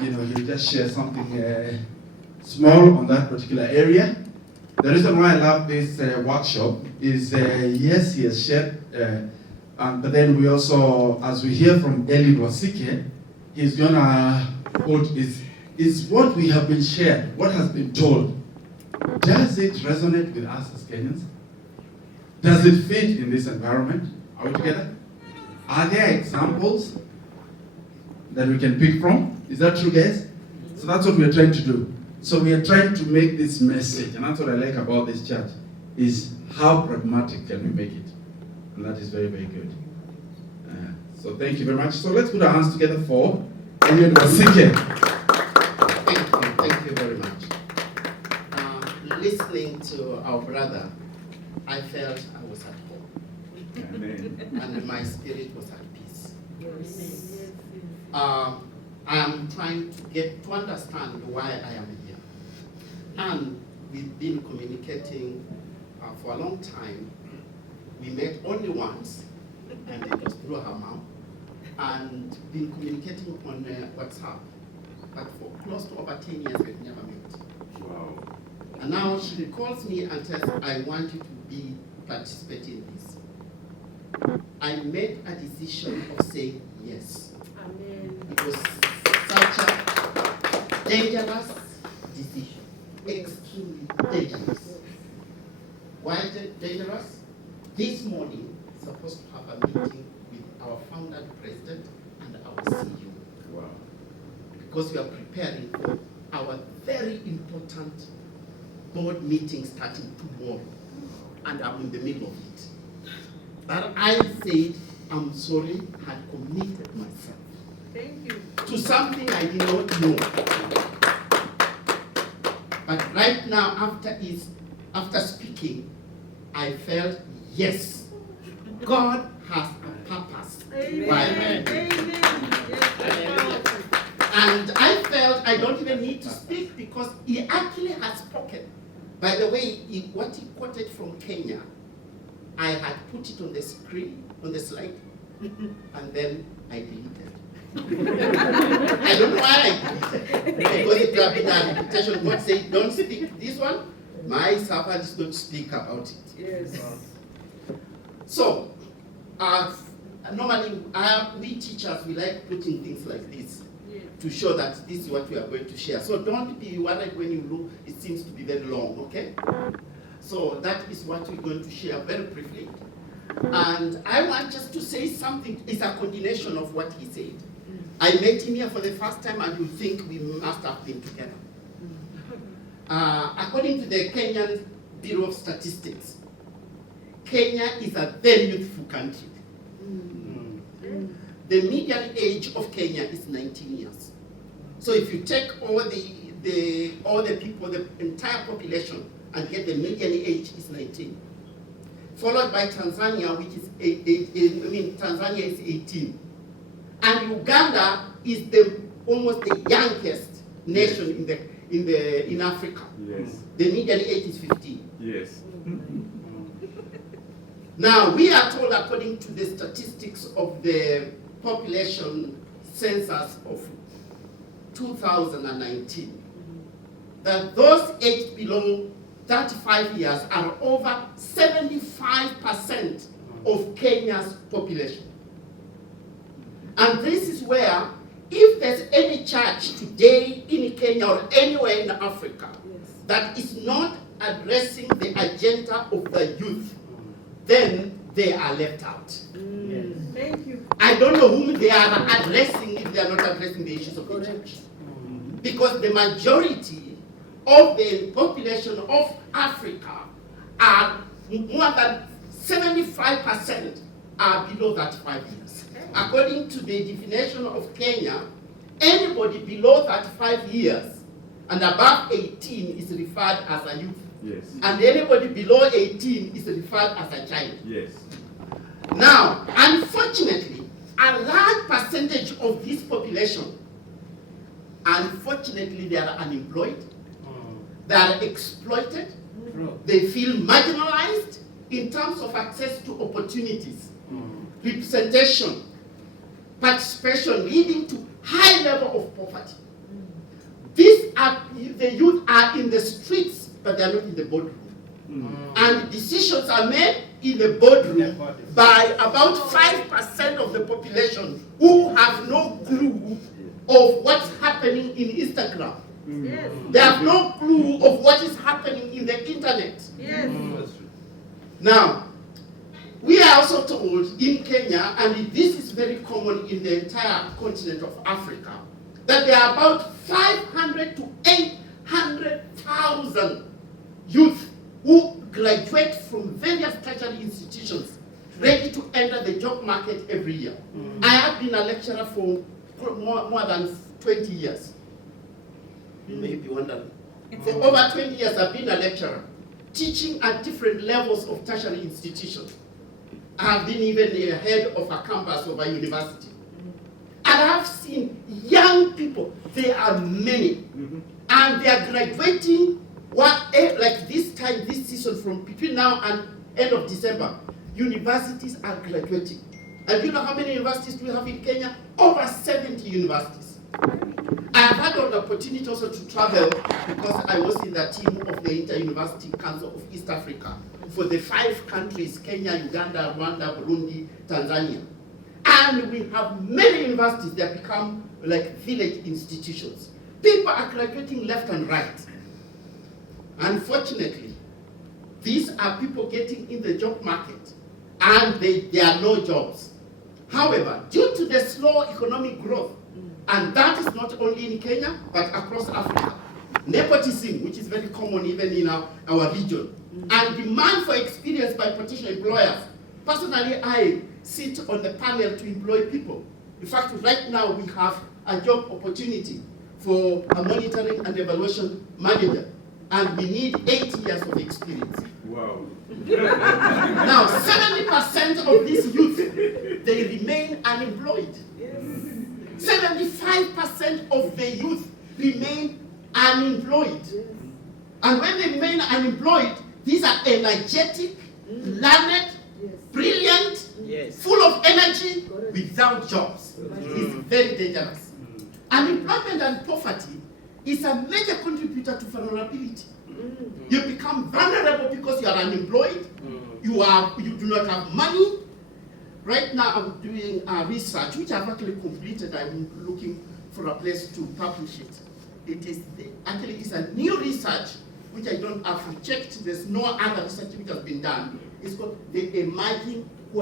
he'll just share something small on that particular area. The reason why I love this workshop is, yes, he has shared, but then we also, as we hear from Eliud Wasike, he's gonna quote is what we have been shared, what has been told. Does it resonate with us as Kenyans? Does it fit in this environment? Are we together? Are there examples that we can pick from? Is that true, guys? So that's what we are trying to do. So we are trying to make this message, and that's what I like about this church, is how pragmatic can we make it? And that is very, very good. So thank you very much. So let's put our hands together for Eliud Wasike. Thank you very much. Listening to our brother, I felt I was at home. Amen. And my spirit was at peace. Yes. I am trying to understand why I am here. And we've been communicating for a long time. We met only once, and it was through her mom, and been communicating on WhatsApp. But for close to over 10 years, we've never met. Wow. And now she calls me and says, I want you to be participating in this. I made a decision of saying yes. Amen. It was such a dangerous decision. Extremely dangerous. Why dangerous? This morning, we're supposed to have a meeting with our founder, president, and our CEO. Wow. Because we are preparing for our very important board meeting starting tomorrow. And I'm in the middle of it. But I said, I'm sorry, I had committed myself. Thank you. To something I did not know. But right now, after speaking, I felt, yes, God has a purpose. Amen. Amen. And I felt I don't even need to speak because he actually has spoken. By the way, what he quoted from Kenya, I had put it on the screen, on the slide, and then I deleted. I don't know why I deleted. Because it would have been a reputation. God said, don't speak this one. My servants don't speak about it. Yes. So, normally, we teachers, we like putting things like this to show that this is what we are going to share. So don't be worried when you look, it seems to be very long, okay? So that is what we're going to share very briefly. And I want just to say something, it's a continuation of what he said. I met him here for the first time and you think we must have been together. According to the Kenyan Bureau of Statistics, Kenya is a very youthful country. The median age of Kenya is 19 years. So if you take all the people, the entire population, and get the median age is 19. Followed by Tanzania, which is Tanzania is 18. And Uganda is almost the youngest nation in Africa. Yes. The median age is 15. Yes. Now, we are told, according to the statistics of the population census of 2019, that those aged below 35 years are over 75% of Kenya's population. And this is where, if there's any church today in Kenya or anywhere in Africa that is not addressing the agenda of the youth, then they are left out. Yes. Thank you. I don't know whom they are addressing if they are not addressing the issues of the church. Because the majority of the population of Africa are more than 75% are below 35 years. According to the definition of Kenya, anybody below 35 years and above 18 is referred as a youth. Yes. And anybody below 18 is referred as a child. Yes. Now, unfortunately, a large percentage of this population, unfortunately, they are unemployed, they are exploited, they feel marginalized in terms of access to opportunities, representation, participation, leading to high level of poverty. the youth are in the streets, but they are not in the boardroom. And decisions are made in the boardroom by about 5% of the population who have no clue of what's happening in Instagram. Yes. They have no clue of what is happening in the internet. Yes. Now, we are also told in Kenya, and this is very common in the entire continent of Africa, that there are about 500 to 800,000 youth who graduate from various tertiary institutions ready to enter the job market every year. I have been a lecturer for more than 20 years. You may be wondering. For over 20 years, I've been a lecturer, teaching at different levels of tertiary institutions. I have been even the head of a campus of a university. And I have seen young people, there are many, and they are graduating like this time, this season, from between now and end of December. Universities are graduating. And you know how many universities do we have in Kenya? Over 70 universities. I have had the opportunity also to travel because I was in the team of the Inter-University Council of East Africa for the 5 countries, Kenya, Uganda, Rwanda, Burundi, Tanzania. And we have many universities that become like village institutions. People are graduating left and right. Unfortunately, these are people getting in the job market and there are no jobs. However, due to the slow economic growth, and that is not only in Kenya, but across Africa, nepotism, which is very common even in our region, and demand for experience by potential employers. Personally, I sit on the panel to employ people. In fact, right now we have a job opportunity for a monitoring and evaluation manager, and we need 8 years of experience. Wow. Now, 70% of these youth, they remain unemployed. 75% of the youth remain unemployed. And when they remain unemployed, these are energetic, learned, brilliant, full of energy, without jobs. It's very dangerous. Unemployment and poverty is a major contributor to vulnerability. You become vulnerable because you are unemployed, you do not have money. Right now I'm doing research, which I've actually completed. I'm looking for a place to publish it. It is actually it's a new research, which I don't have checked. There's no other research which has been done. It's called the Emerging